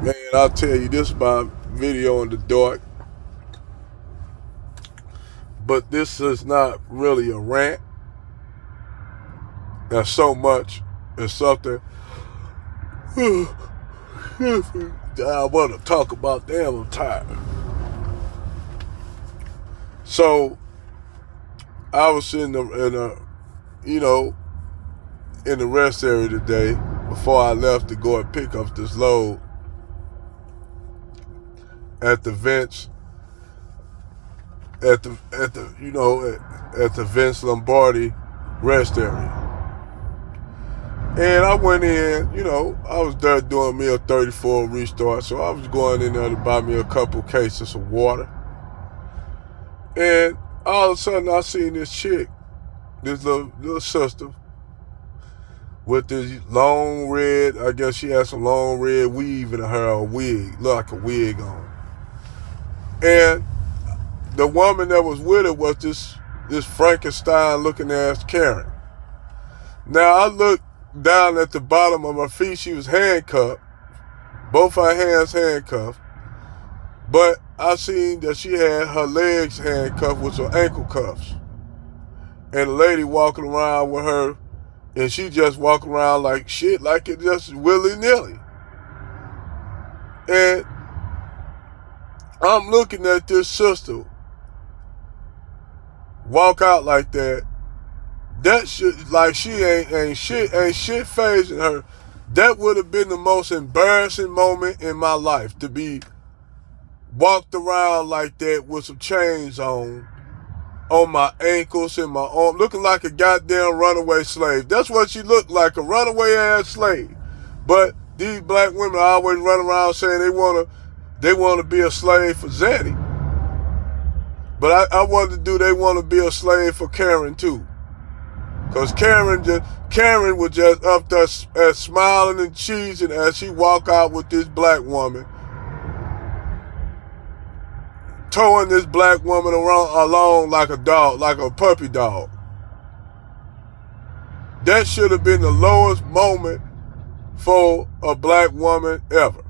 Man, I'll tell you, this is my video in the dark, but this is not really a rant. There's so much. It's something that I want to talk about. Damn, I'm tired. So I was in the rest area today before I left to go and pick up this load at the Vince at the Vince Lombardi rest area. And I went in, I was there doing me a 34 restart, so I was going in there to buy me a couple cases of water. And all of a sudden I seen this chick, this little sister, with this long red, I guess she had some long red weave in her, a wig, looked like a wig on. And the woman that was with her was this Frankenstein looking ass Karen. Now I looked down at the bottom of her feet, she was handcuffed, both her hands handcuffed, but I seen that she had her legs handcuffed with some ankle cuffs. And the lady walking around with her, and she just walking around like shit, like it just willy-nilly. And I'm looking at this sister walk out like that. That shit, like she ain't shit phasing her. That would have been the most embarrassing moment in my life, to be walked around like that with some chains on my ankles and my arm, looking like a goddamn runaway slave. That's what she looked like, a runaway ass slave. But these black women always run around saying they wanna be a slave for Zaddy. But I wanted to they want to be a slave for Karen too. Cause Karen was just up there smiling and cheesing as she walk out with this black woman, towing this black woman along like a dog, like a puppy dog. That should have been the lowest moment for a black woman ever.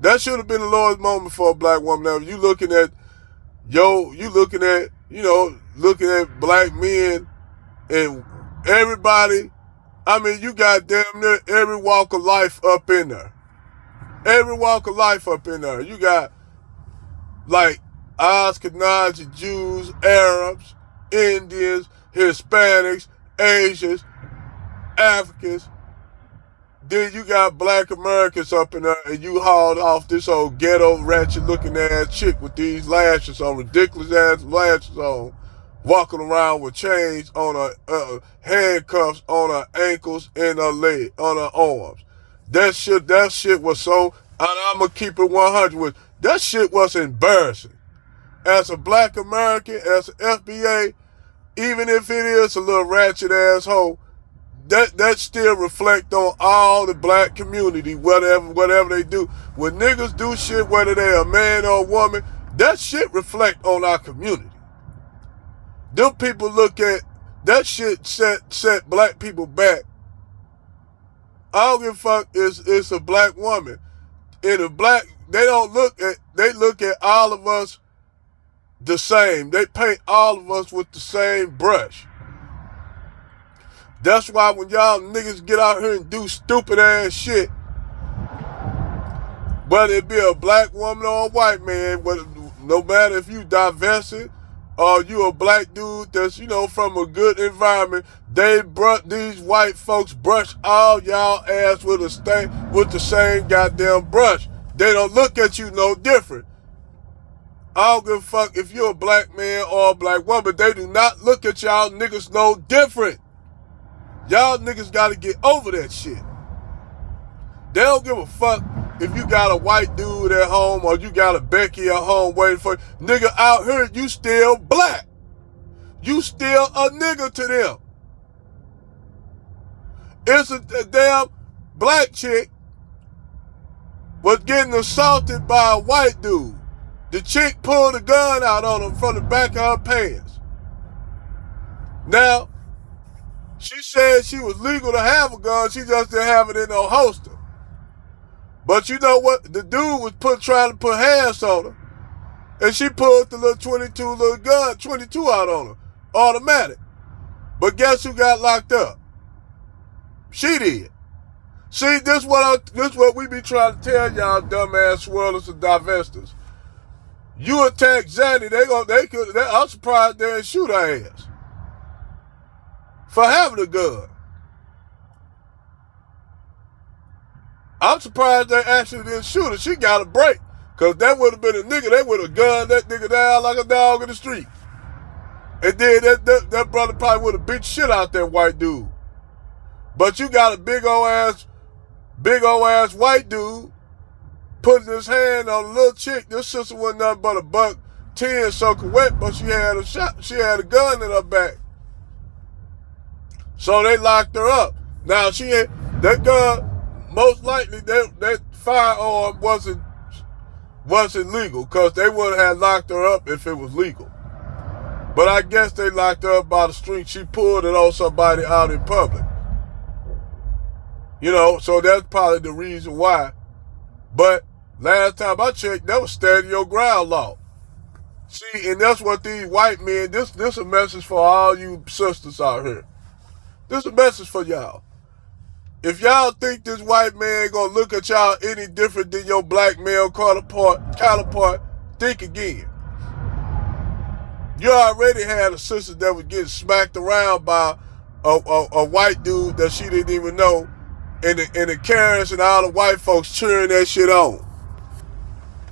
That should have been the lowest moment for a black woman ever. You looking at black men and everybody. I mean, you got damn near every walk of life up in there. Every walk of life up in there. You got like Ashkenazi Jews, Arabs, Indians, Hispanics, Asians, Africans. Then you got black Americans up in there, and you hauled off this old ghetto ratchet looking ass chick with these lashes on, ridiculous ass lashes on, walking around with chains on her, handcuffs on her ankles and her leg, on her arms. That shit was so, and I'm gonna keep it 100 with, that shit was embarrassing. As a black American, as an FBA, even if it is a little ratchet asshole, that still reflect on all the black community, whatever they do. When niggas do shit, whether they a man or a woman, that shit reflect on our community. Them people look at that shit set black people back. I don't give a fuck. It's a black woman. They look at all of us the same. They paint all of us with the same brush. That's why when y'all niggas get out here and do stupid ass shit, whether it be a black woman or a white man, no matter if you divested or you a black dude that's, from a good environment, these white folks brush all y'all ass with the same goddamn brush. They don't look at you no different. I don't give a fuck if you're a black man or a black woman. They do not look at y'all niggas no different. Y'all niggas gotta get over that shit. They don't give a fuck if you got a white dude at home or you got a Becky at home waiting for you. Nigga, out here, you still black. You still a nigga to them. It's a damn black chick was getting assaulted by a white dude. The chick pulled a gun out on him from the back of her pants. Now, she said she was legal to have a gun, she just didn't have it in no holster. But you know what? The dude was trying to put hands on her, and she pulled the little 22 little gun, 22 out on her, automatic. But guess who got locked up? She did. See, this what we be trying to tell y'all dumbass swirlers and divestors. You attack Zaddy, I'm surprised they didn't shoot her ass for having a gun. I'm surprised they actually didn't shoot her. She got a break. Because that would have been a nigga, they would have gunned that nigga down like a dog in the street. And then that brother probably would have beat shit out that white dude. But you got a big old ass white dude putting his hand on a little chick. This sister wasn't nothing but a $1.10 soaking wet, but she had a gun in her back. So they locked her up. Now that gun, most likely that firearm wasn't legal, because they would have locked her up if it was legal. But I guess they locked her up by the street. She pulled it on somebody out in public. You know, so that's probably the reason why. But last time I checked, that was stand your ground law. See, and that's what these white men, this a message for all you sisters out here. This a message for y'all. If y'all think this white man gonna look at y'all any different than your black male counterpart, think again. You already had a sister that was getting smacked around by a white dude that she didn't even know, and the Karens and all the white folks cheering that shit on.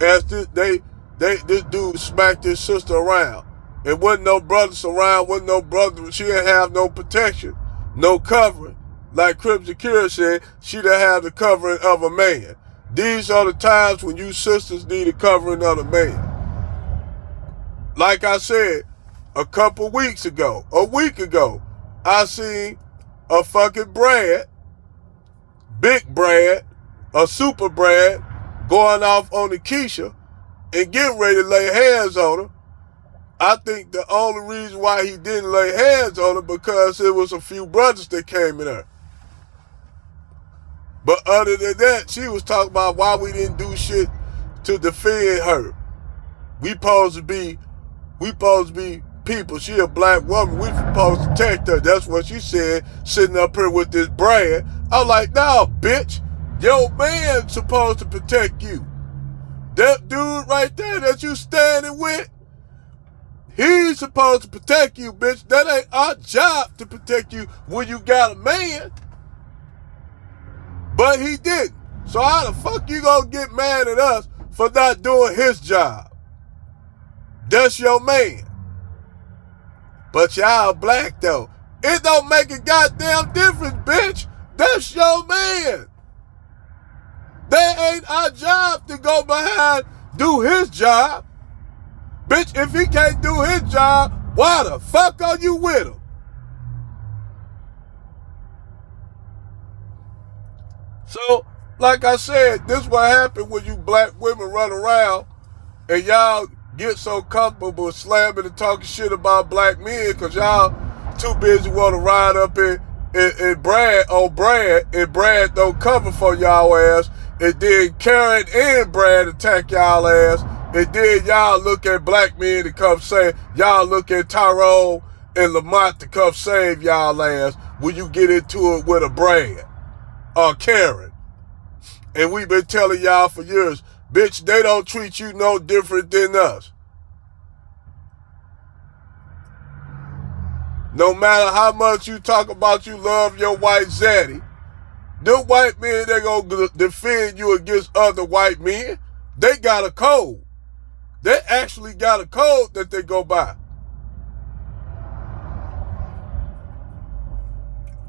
As this dude smacked his sister around. It wasn't no brothers around, wasn't no brother. She didn't have no protection, no covering. Like Crip Shakira said, she didn't have the covering of a man. These are the times when you sisters need a covering of a man. Like I said, a week ago, I seen a fucking Brad, Big Brad, a Super Brad, going off on the Keisha and getting ready to lay hands on her. I think the only reason why he didn't lay hands on her because it was a few brothers that came in there. But other than that, she was talking about why we didn't do shit to defend her. We supposed to be people. She a black woman. We supposed to protect her. That's what she said, sitting up here with this brand. I'm like, nah, bitch. Your man's supposed to protect you. That dude right there that you standing with, he's supposed to protect you, bitch. That ain't our job to protect you when you got a man. But he didn't. So how the fuck you gonna get mad at us for not doing his job? That's your man. But y'all black though. It don't make a goddamn difference, bitch. That's your man. That ain't our job to go behind, do his job. Bitch, if he can't do his job, why the fuck are you with him? So, like I said, this is what happened when you black women run around and y'all get so comfortable slamming and talking shit about black men because y'all too busy want to ride up and brag on Brad, and Brad don't cover for y'all ass, and then Karen and Brad attack y'all ass, and then y'all look at black men to come save, y'all look at Tyrone and Lamont to come save y'all ass when you get into it with a Brad or Karen. And we've been telling y'all for years, bitch, they don't treat you no different than us. No matter how much you talk about you love your white zaddy, them white men, they gonna defend you against other white men. They got a code. They actually got a code that they go by.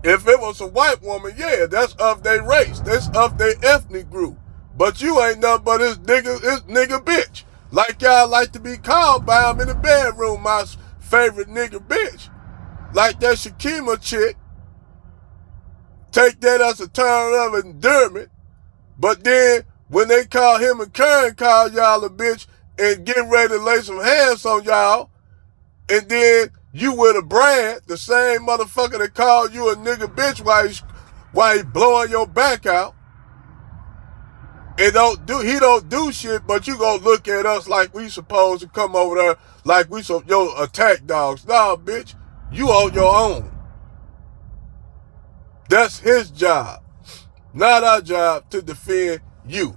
If it was a white woman, yeah, that's of their race. That's of their ethnic group. But you ain't nothing but this nigga bitch. Like y'all like to be called by him in the bedroom, my favorite nigga bitch. Like that Shakima chick. Take that as a term of endearment. But then when they call him and Karen call y'all a bitch and get ready to lay some hands on y'all, and then you with a Brad, the same motherfucker that called you a nigga bitch while he blowing your back out. He don't do shit, but you gonna look at us like we supposed to come over there like we some attack dogs. Nah, bitch, you on your own. That's his job, not our job to defend you.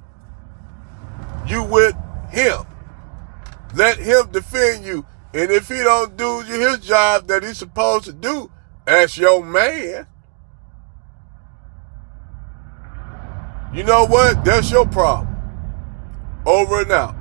You with him. Let him defend you. And if he don't do his job that he's supposed to do as your man, you know what? That's your problem. Over and out.